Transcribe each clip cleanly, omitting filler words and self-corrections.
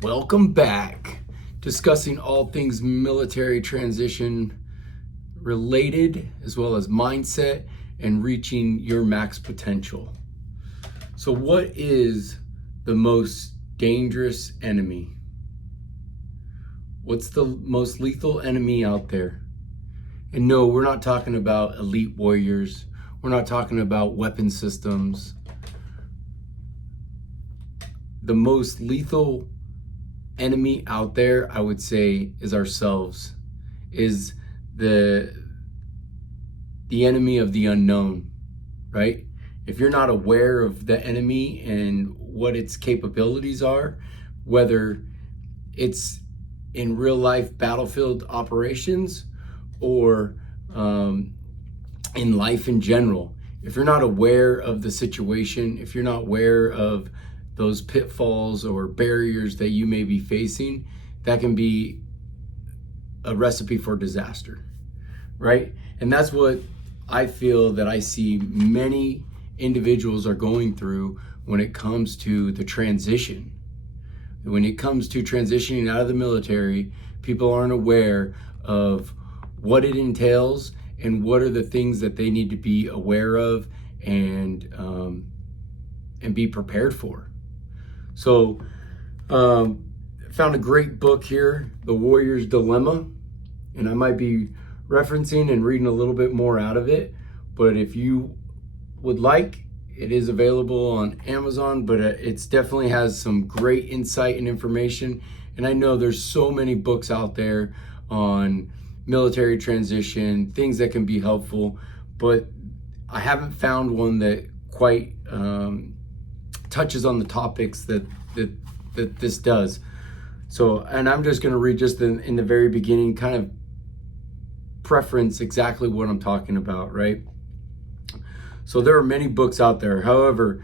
Welcome back. Discussing all things military transition related, as well as mindset and reaching your max potential. So, what is the most dangerous enemy? What's the most lethal enemy out there? And no, we're not talking about elite warriors. We're not talking about weapon systems. The most lethal enemy out there, I would say, is ourselves, is the enemy of the unknown, right? If you're not aware of the enemy and what its capabilities are, whether it's in real life battlefield operations or in life in general, if you're not aware of the situation, if you're not aware of those pitfalls or barriers that you may be facing, that can be a recipe for disaster, right? And that's what I feel that I see many individuals are going through when it comes to the transition. When it comes to transitioning out of the military, people aren't aware of what it entails and what are the things that they need to be aware of and be prepared for. So, found a great book here, The Warrior's Dilemma, and I might be referencing and reading a little bit more out of it, but if you would like, it is available on Amazon, but it's definitely has some great insight and information. And I know there's so many books out there on military transition, things that can be helpful, but I haven't found one that quite touches on the topics that this does. So, and I'm just going to read just in the very beginning, kind of preference exactly what I'm talking about, right? So there are many books out there. However,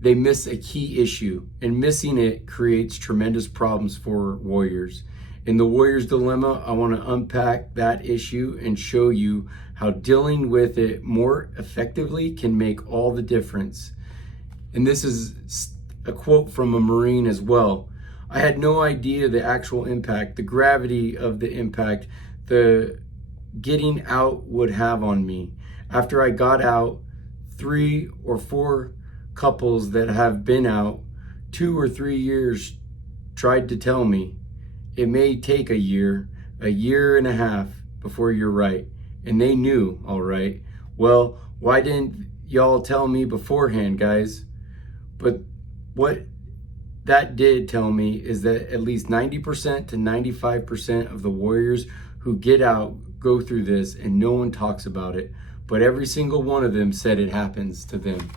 they miss a key issue, and missing it creates tremendous problems for warriors. In The Warrior's Dilemma, I want to unpack that issue and show you how dealing with it more effectively can make all the difference. And this is a quote from a Marine as well. I had no idea the actual impact, the gravity of the impact, the getting out would have on me. After I got out, 3 or 4 couples that have been out 2 or 3 years tried to tell me it may take a year and a half before you're right. And they knew, all right. Well, why didn't y'all tell me beforehand, guys? But what that did tell me is that at least 90% to 95% of the warriors who get out go through this and no one talks about it. But every single one of them said it happens to them.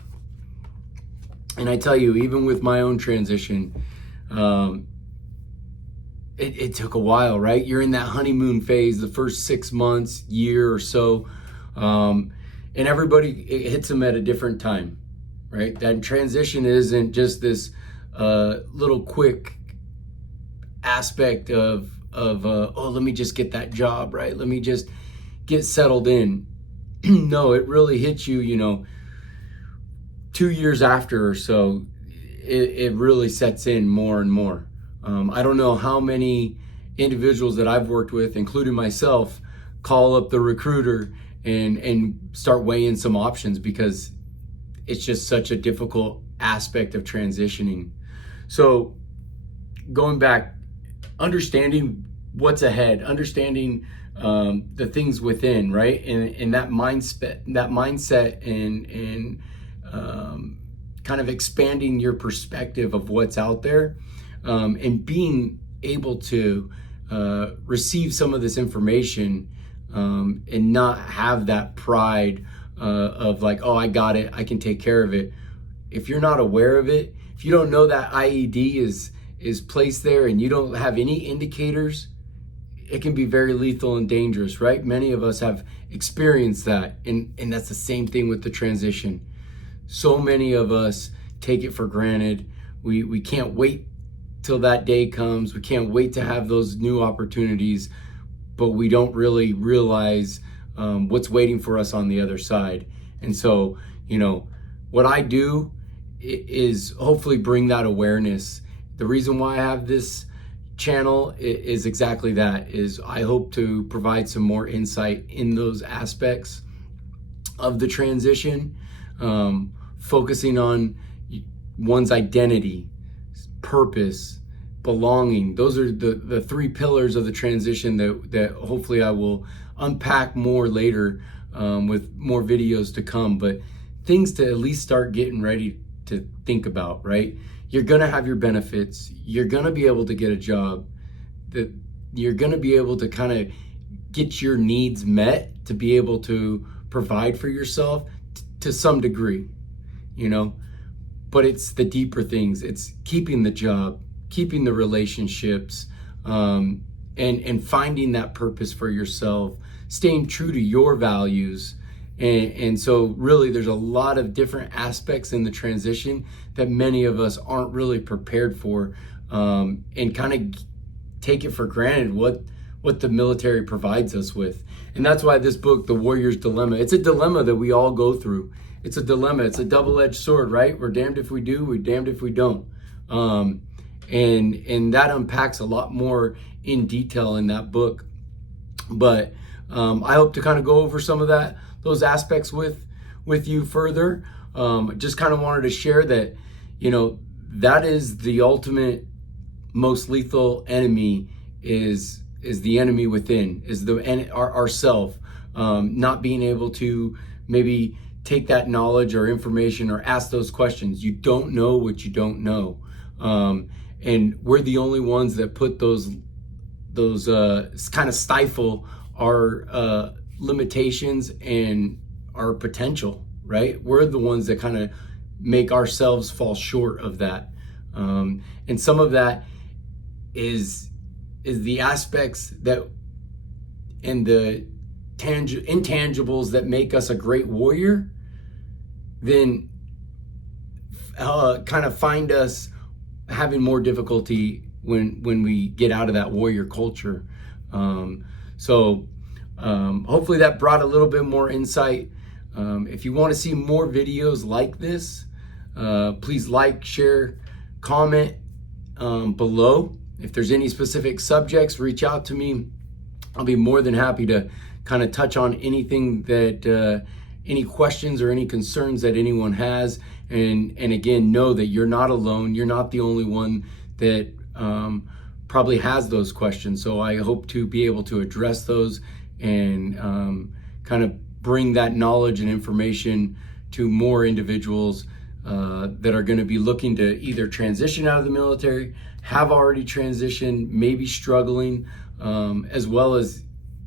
And I tell you, even with my own transition, it took a while, right? You're in that honeymoon phase, the first 6 months, year or so. And everybody, it hits them at a different time, right? That transition isn't just this little quick aspect of oh, let me just get that job, right? Let me just get settled in. No, it really hits you, 2 years after or so, it really sets in more and more. I don't know how many individuals that I've worked with, including myself, call up the recruiter and start weighing some options because it's just such a difficult aspect of transitioning. So going back, understanding what's ahead, understanding the things within, right? And that mindset and kind of expanding your perspective of what's out there, and being able to receive some of this information and not have that pride of like, oh, I got it, I can take care of it. If you're not aware of it, if you don't know that IED is placed there and you don't have any indicators, it can be very lethal and dangerous, right? Many of us have experienced that, and that's the same thing with the transition. So many of us take it for granted. We can't wait till that day comes. We can't wait to have those new opportunities, but we don't really realize what's waiting for us on the other side. And so, what I do is hopefully bring that awareness The reason why I have this channel is exactly that, is I hope to provide some more insight in those aspects of the transition, focusing on one's identity, purpose, belonging. Those are the three pillars of the transition that hopefully I will unpack more later with more videos to come, but things to at least start getting ready to think about, right? You're gonna have your benefits, you're gonna be able to get a job, that you're gonna be able to kind of get your needs met to be able to provide for yourself to some degree, you know, but it's the deeper things. It's keeping the job, keeping the relationships, and finding that purpose for yourself, staying true to your values. And so really there's a lot of different aspects in the transition that many of us aren't really prepared for, and kind of take it for granted what the military provides us with. And that's why this book, The Warrior's Dilemma, it's a dilemma that we all go through. It's a dilemma. It's a double-edged sword, right? We're damned if we do, we're damned if we don't. And that unpacks a lot more in detail in that book. But I hope to kind of go over some of those aspects with you further. Just kind of wanted to share that, you know, that is the ultimate, most lethal enemy, is the enemy within, is our self, not being able to maybe take that knowledge or information or ask those questions. You don't know what you don't know. And we're the only ones that put those kind of stifle our limitations and our potential, right? We're the ones that kind of make ourselves fall short of that. And some of that is the aspects that, and the intangibles that make us a great warrior, then kind of find us having more difficulty when we get out of that warrior culture. So hopefully that brought a little bit more insight. If you want to see more videos like this, please like, share, comment below. If there's any specific subjects, reach out to me. I'll be more than happy to kind of touch on anything that, any questions or any concerns that anyone has. And again, know that you're not alone. You're not the only one that probably has those questions. So I hope to be able to address those and kind of bring that knowledge and information to more individuals that are going to be looking to either transition out of the military, have already transitioned, maybe struggling, as well as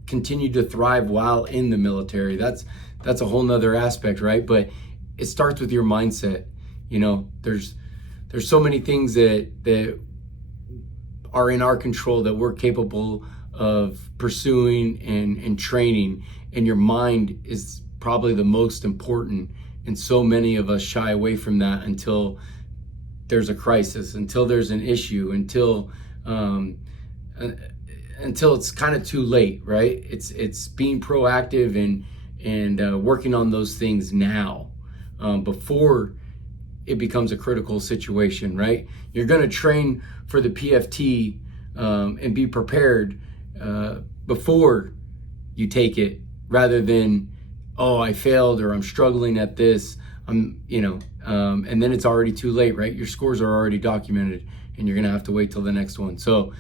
continue to thrive while in the military. That's a whole nother aspect, right? But it starts with your mindset. You know, there's so many things that are in our control that we're capable of pursuing and training, and your mind is probably the most important. And so many of us shy away from that until there's a crisis, until there's an issue, until it's kind of too late, right? It's being proactive and working on those things now, before it becomes a critical situation, right? You're going to train for the PFT and be prepared before you take it, rather than, oh, I failed, or I'm struggling at this, and then it's already too late, right? Your scores are already documented and you're going to have to wait till the next one. So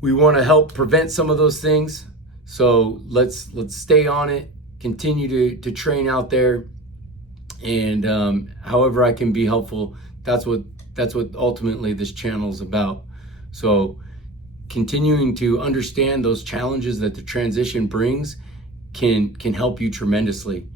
we want to help prevent some of those things. So let's stay on it, continue to train out there, and however I can be helpful, that's what ultimately this channel is about. So continuing to understand those challenges that the transition brings can help you tremendously.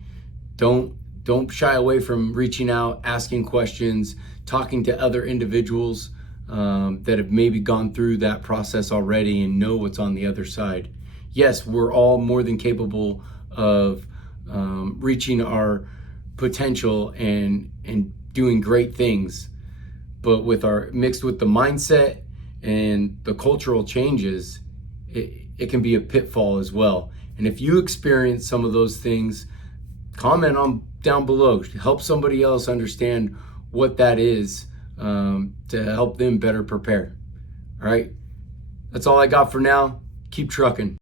Don't shy away from reaching out, asking questions, talking to other individuals that have maybe gone through that process already and know what's on the other side. Yes, we're all more than capable of reaching our potential and doing great things, but mixed with the mindset and the cultural changes, it can be a pitfall as well. And if you experience some of those things, comment on down below. Help somebody else understand what that is, to help them better prepare. All right, that's all I got for now. Keep trucking.